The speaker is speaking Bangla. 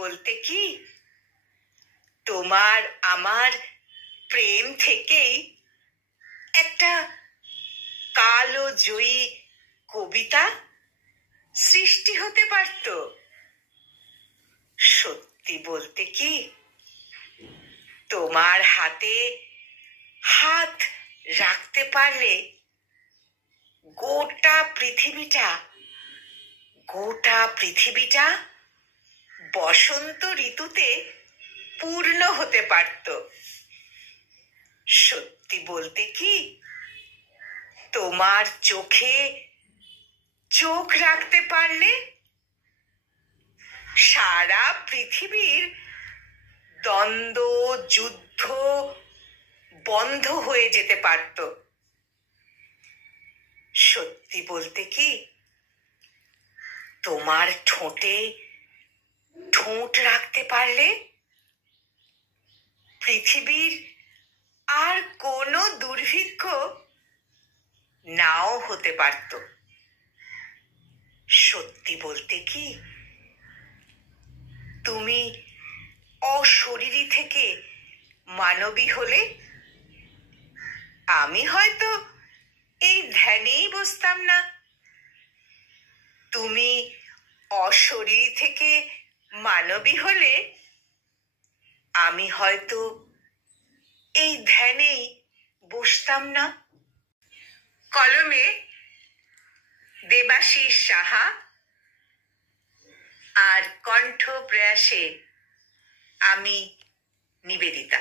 বলতে কি, তোমার আমার প্রেম থেকেই একটা কালো জয়ী কবিতা সৃষ্টি হতে পারত। সত্যি বলতে কি, তোমার হাতে হাত রাখতে পারলে গোটা পৃথিবীটা বসন্ত ঋতুতে পূর্ণ হতে পারত। সত্যি বলতে কি, তোমার চোখে চোখ রাখতে পারলে সারা পৃথিবীর দ্বন্দ্ব যুদ্ধ বন্ধ হয়ে যেতে পারত। সত্যি বলতে কি, তোমার ঠোঁটে ঠোঁট রাখতে পারলে পৃথিবীর আর কোনো দুর্ভিক্ষ নাও হতে পারত। সত্যি বলতে কি, তুমি অশরীরী থেকে মানবী হলে আমি হয়তো এই ধ্যানেই বসতাম না। তুমি অশরীরী থেকে মানবী হলে আমি হয়তো এই ধ্যানেই বসতাম না। কলমে দেবাশিস সাহা আর কণ্ঠ প্রয়াসে আমি নিবেদিতা।